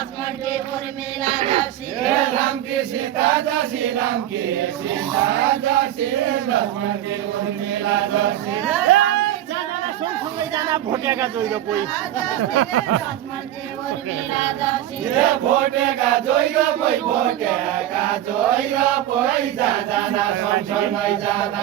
लक्ष्मण के उर्मिला जसी राम की सीता जसी राम की सीता जसी लक्ष्मण की उर्मिला जसी सँगसँगै जाना भोटेका जोइरो कोही लक्ष्मण के उर्मिला जसी भोटेका जोइरो कोही भोटेका जोइरो कोही जाना सँगसँगै जाना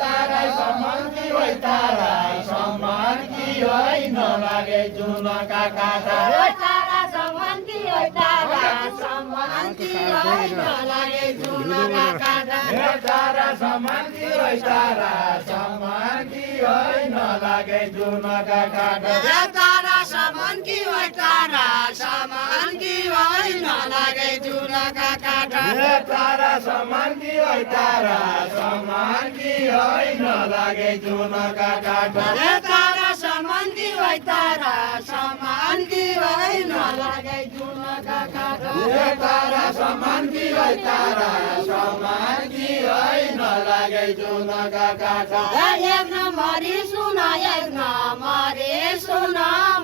ताराई सम्मान कि होइ ताराई सम्मान कि होइ नलागे जुनका काटा तारा सम्मान कि होइ तारा सम्मान कि होइ नलागे जुनका काटा तारा सम्मान कि होइ तारा सम्मान कि होइ नलागे जुनका काटा तारा सम्मान कि होइ तारा सम्मान कि होइ नलागे जुनका काटा तारा सम्मान कि होइ तारा सम्मान कि होइ नलागे जुनका काटा तारा सम्मान कि होइ तारा सम्मान कि होइ नलागे जुनका काटा तारा सम्मान कि होइ तारा सम्मान कि होइ नलागे जुनका काटा एक नम्बरी सुन एक नम्बरी सुन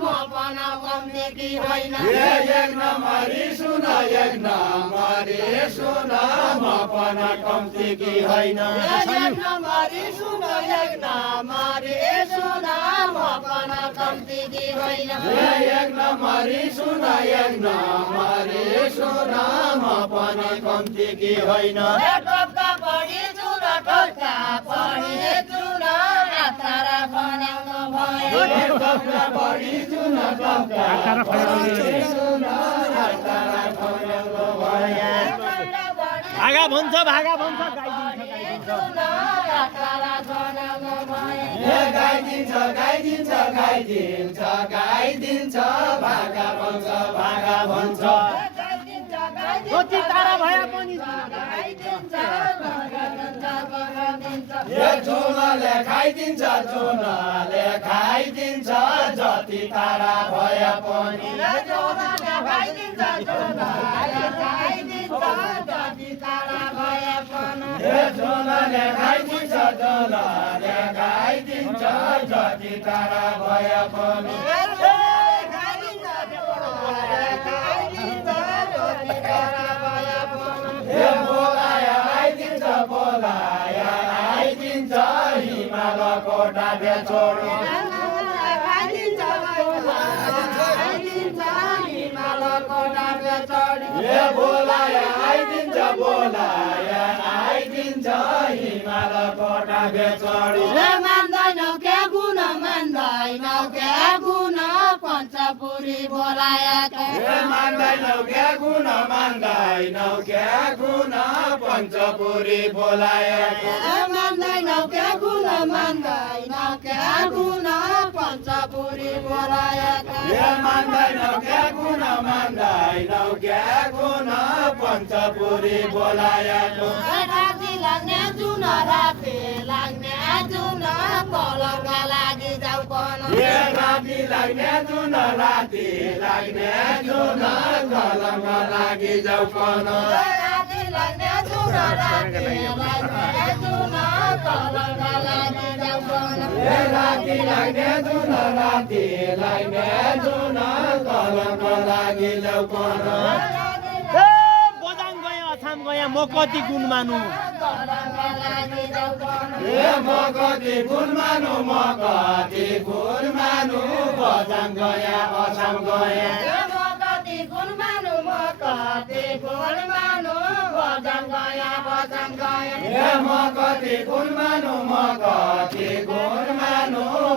म पन कम्ती कि होइन एक नम्बरी सुन एक नम्बरी सुन म पन कम्ती कि होइन एक नम्बरी सुन एक नम्बरी सुन म पन कम्ती कि होइन एक नम्बरी सुन एक नम्बरी सुन म पन कम्ती कि होइन टोक्का पढी चुन टोक्का पढी चुन तारा बनाउनु भयो टोक्का बढी चुन टोक्का भागा भन्छ गाई गाइदिन्छ गाइदिन्छ गाइदिन्छ गाइदिन्छ भागा भन्छ कति तारा भए पनि जुनले खाइदिन्छ जुनले खाइदिन्छ जति तारा भए पनि जुनले खाइदिन्छ जुनले खाइदिन्छ जति तारा भए पनि बोलाया आइदिन्छ हिमालको डाबे छोडो बोलाया आइदिन्छ हिमालको डाबे चढी मान्दैनौ क्या गुण मान्दैनौ क्या गुण पञ्चपुरी बोलाएका मान्दैनौ क्या गुण मान्दैनौ क्या गुण पञ्चपुरी बोलाएको मान्दैनौ क्या गुण मान्दैनौ क्या गुण पञ्चपुरी बोलाएका मान्दैनौ क्या गुण मान्दैनौ क्या गुण पञ्चपुरी बोलाएको राति लाग्ने जुन राति लाग्ने जुन कलमका लागि जाऊ पन राति लाग्ने जुन राति लाग्ने जुन कलमका लागि जाऊ पन राति लाग्ने जुन राति लाग्ने जुन कलमका लागि जाऊ पन राति लाग्ने जुन राति लाग्ने जुन कलमका लागि जाऊ पन बजाङ गएँ अछाम गएँ म कति गुण मानु कलमका लागि जाऊ पन म कति गुण मानु बजाङ गएँ अछाम गएँ कति गुण मानु म कति गुण मानु बजाङ गएँ बजाङ गएँ म कति गुण मानु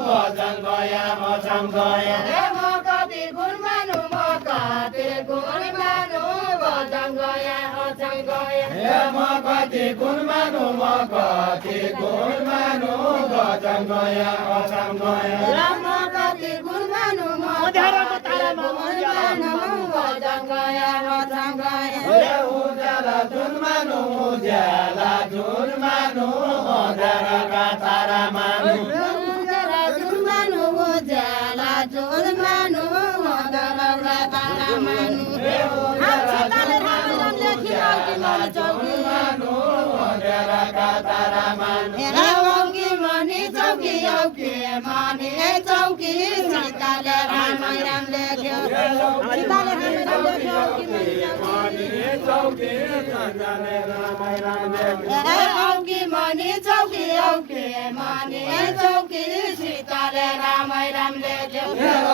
बजाङ गएँ अछाम गएँ म कति गुण मानु कति गुण मानु बजाङ गएँ अछाम गएँ म कति गुण मानु बजाङ गएँ अछाम गएँ म कति गुण मानु बजाङ गएँ अछाम गएँ उज्याला जुन मानु अँध्यारोका तारा मानु उज्याला जुन मानु अँध्यारोका तारा मानु अँध्यारोका तारा मानु मनी चौकी चौकी औकी माने चौकी सीताले रामै राम लेख्यो सीताले रामै राम लेख्यो चौकी सीताले रामै राम लेख्यो औकी मनी चौकी औकी माने चौकी सीताले रामै राम लेख्यो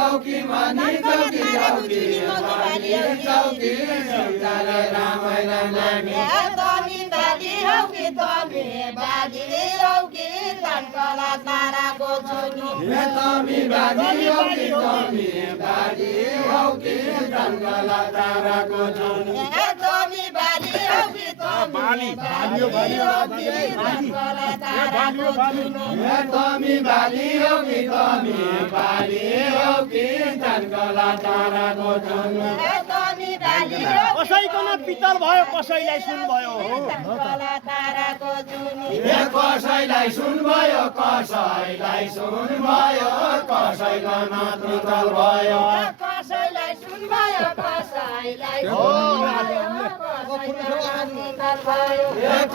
औकी मनी चौकी औकी माने चौकी सीताले रामै राम लेख्यो तमी बाली औकी तमी बाली औकी तन्कला ताराको छोनी तमी बाली औकी तमी बाली औकी तन्कला ताराको छोनी तमी बाली औकी तमी बाली औकी तन्कला ताराको छोनी तमी बाली औकी तमी बाली औकी तन्कला ताराको छोनी तमी बाली कसैको न पितल भयो कसैलाई सुन भयो तन्कला ताराको छोनी कसैलाई सुन भयो कसैलाई सुन भयो कसैको न पितल भयो कसैलाई सुन भयो कसैलाई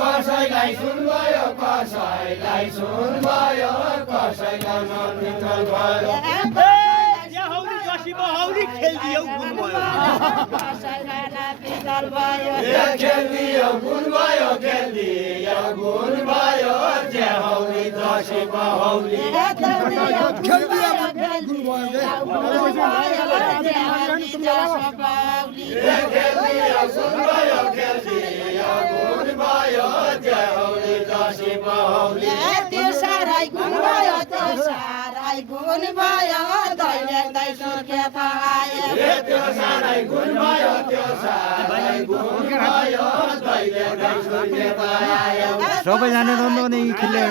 कसैलाई सुन भयो कसैलाई सुन भयो कसैको न पितल भयो हौली जसी हौली खेलिदियो गुण भयो पितल भयो खेलिदियो गुण भयो खेलिदियो गुण भयो जे हौली जसी हौली खेलिदियो गुण भयो खेलिदियो गुण भयो जे हौली जसी हौली त्यो साराई गुण भयो त्यो साराई गुण भयो दैले दै सुर्खेत आयो त्यो साराई गुण भयो त्यो साराई गुण भयो दैले दै सुर्खेत आयो सबैजना रन्द नै खेल्ने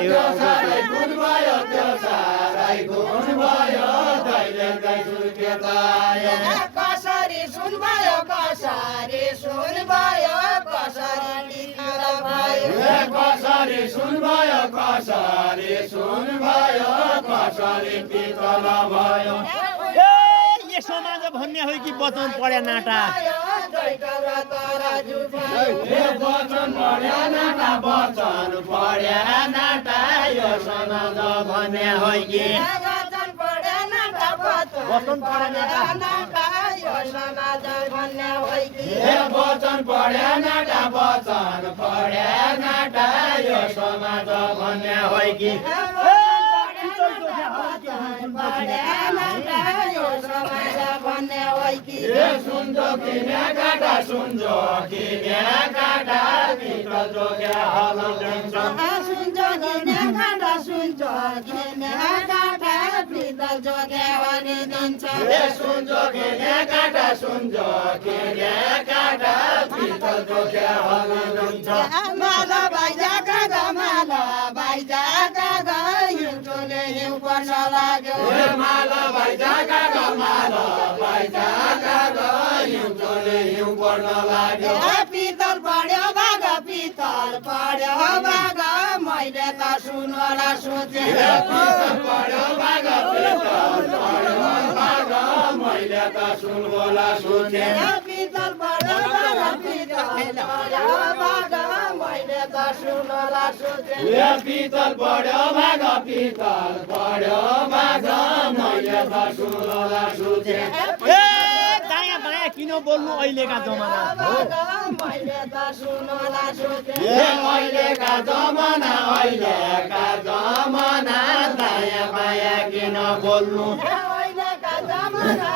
त्यो साराई गुण भयो त्यो साराई गुण भयो दैले दै सुर्खेत आयो कसरी सुन भयो कसरी सुन भयो कसरी निकाल भयो कसरी सुन भयो कसरी सुन भयो कसरी पितल भयो ए समाज भन्ने हो कि वचन पढ्या नाटा वचन पढ्या नाटा वचन पढ्या नाटा यो समाज भन्ने हो कि वचन पढ्या नाटा वचन पढ्या नाटा यो समाज भन्ने होइ कि वचन पढ्या नाटा वचन पढ्या नाटा यो समाज भन्ने हो कि सुन्जो किने काटा सुन्जो किने काटा पितल जोग्या हलाउँछ सुन्जो किने काटा सुन्जो किने काटा पितल जोग्या हलिदिन्छ सुन्जो किने काटा सुन्जो किने काटा पितल जोग्या हलाउँछ माला बाइजा कागा माला बाइजा कागा हिउँले हिउँ पर्न लाग्यो माला बाइजा कागा माला बाइजा कागा हिउँले हिउँ पर्न लाग्यो पितल पढ्यो भाग पितल पढ्यो भाग मैले त सुनवाला सोचे पितल पढ्यो भाग पितल पढ्यो भाग मैले त सुनवाला सोचे पितल पढ्यो भाग पितल पढ्यो भाग मैले त सुनवाला सोचे पितल पढ्यो भाग पितल पढ्यो भाग मैले त सुनवाला सोचे ए दायाँ बायाँ किन बोल्नु अहिलेका जमाना मैले त सुनवाला सोचे अहिलेका जमाना अहिलेका जमाना दायाँ बायाँ किन बोल्नु अहिलेका जमाना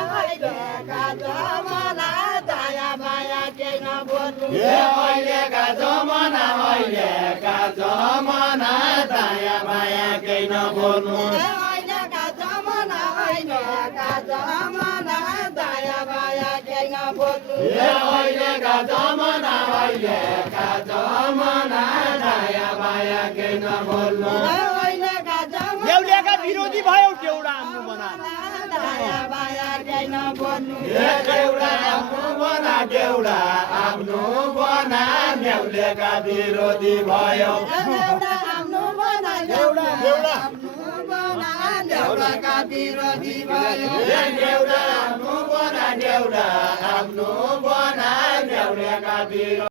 दायाँ बायाँ किन बोल्नु अहिलेका जमाना दायाँ बायाँ किन बोल्नु अहिलेका जमाना दायाँ बायाँ किन बोल्नु अहिलेका जमाना दायाँ बायाँ किन बोल्नु अहिलेका जमाना देउलियाका विरोधी भयो देउडा आफ्नो बना दायाँ बायाँ किन बोल्नु देउडा आफ्नो बना देउडा आफ्नो बना देउलेका विरोधी भयो देउडाका विरोधी भयो देउडा आफ्नो बना देउडा आफ्नो बना देउलेका विरोधी